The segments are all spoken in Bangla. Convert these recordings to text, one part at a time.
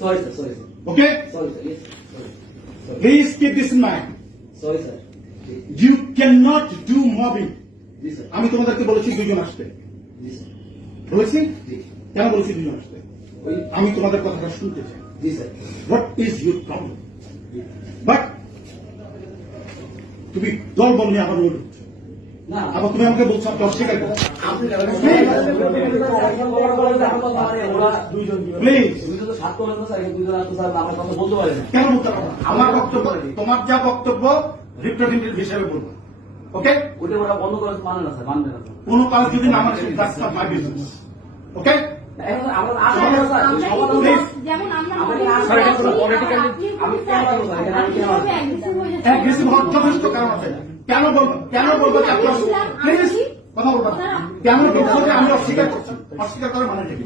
Sorry, sir. Sorry, sir. Okay? Sorry, sir. Yes. Sorry. Sorry. Please keep this in mind. Sorry, sir. You cannot do mobbing. G sir. আমি তোমাদেরকে বলেছি দুজন আসতে। জি স্যার। বলেছি? জি। কেন বলেছি দুজন আসতে? আমি তোমাদের কথাটা শুনতে চাই। জি sir. What is your problem? But তুমি দল বল নিয়ে আবার রোড হচ্ছে। না। আবার তুমি আমাকে বলছো আপনি অস্বীকার করছো। প্লিজ কেন বলতে পারবো না? আমার বক্তব্য তোমার যা বক্তব্য রিপ্রেজেন্টেটিভ হিসেবে বলবো। ওকে? কোনো কাজ যদি না মানে that's not my business. Okay? Aggressive হওয়ার যথেষ্ট কারণ আছে। কেন বলবো প্লিজ কথা বলবো না। কেন বলবো যে আমি অস্বীকার করছি? অস্বীকার করার মানে কি?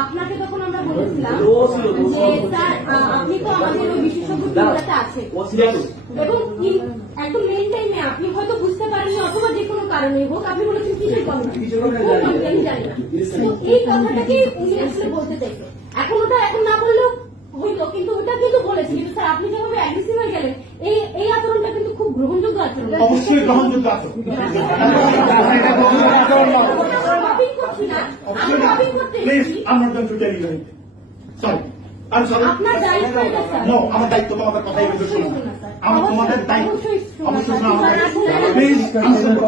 আপনাকে তখন আমরা বলেছিলাম যে স্যার আপনি তো আমাদের ওই বিশেষজ্ঞ টিমটাতে আছেন এবং একদম মেইন টাইমে আপনি হয়তো বুঝতে পারেননি অথবা যে কোনো কারণে হোক আপনি বলেছেন কিসের কমপ্লেন আমি জানি না। তো এই কথাটাকে উনি আসলে বলতে চাইছে। এখন ওটা এখন না বললেও হইতো, কিন্তু ওটা কিন্তু বলেছে। কিন্তু স্যার আপনি যেভাবে অ্যাগ্রেসিভ হয়ে গেলেন এই আচরণটা কিন্তু খুব গ্রহণযোগ্য আচরণ। অবশ্যই গ্রহণযোগ্য আচরণ। প্লিজ আমার জন্য টু টেল ইউ সরি আমি সরি আপনার দায়িত্ব এটা স্যার। নো আমার দায়িত্ব তোমাদের কথাই বলতে শোনো। আমার তোমাদের দায়িত্ব অবশ্যই শোনো আমার দায়িত্ব। প্লিজ আমি শুনবো।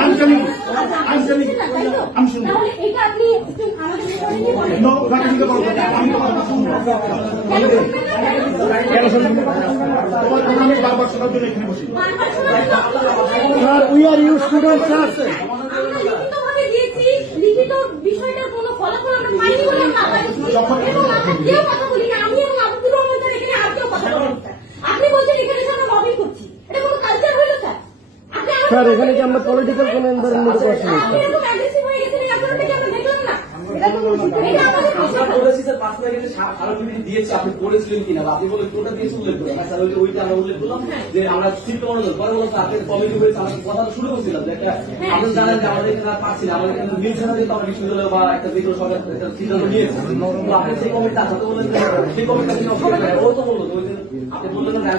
আমি শুনি। আমি শুনবো। তাহলে এটা আপনি আমাদের বিষয়ে নিয়ে বলেন। নো প্র্যাকটিক্যাল বলবো না। আমি তোমার কথা শুনবো। কেন শুনবো? তোমার কথা আমি বারবার শোনার জন্য এখানে বসি। Sir we are you students sir. আমরা লিখিতভাবে দিয়েছি, লিখিত বিষয়টার কোনো ফলাফল আমরা পাইনি বলে আমরা আবার এবং আমরা কেউ কথা বলি না। আমি এবং আব্দুর রহমান স্যার এখানে আর কেউ কথা বলেন স্যার। আপনি বলছেন এখানে আমরা মবিং করছি, এটা কোনো কালচার হলো স্যার? স্যার এখানে কি আমরা পলিটিক্যাল কোন এনভায়রনমেন্ট করছি? আপনি এরকম অ্যাগ্রেসিভ হয়ে গেছেন, এই আচরণটা কি আমরা দেখলাম না? এটা আমাদের আমরা বলেছি স্যার 5 মিনিটে স্মারকলিপি দিয়েছি, আপনি পড়েছিলেন কিনা বা আপনি বলে কোনটা দিয়েছে উল্লেখ করেন। স্যার ওইটা আমরা উল্লেখ করলাম যে আমরা শিল্প মনোযোগ পরে বললাম আপনি কমিটি হয়েছে আমরা কথা শুরু করছিলাম যে একটা আপনি জানেন যে আমাদের এখানে পাচ্ছি না, আমাদের এখানে মিল ছাড়া কিন্তু আমরা বিশ্ববিদ্যালয় বা একটা যে কোনো সরকার একটা সিদ্ধান্ত নিয়েছি। তো আপনি সেই কমিটিটা আসতে বললেন সেই কমিটিটা ও তো বললো আপনি বললেন না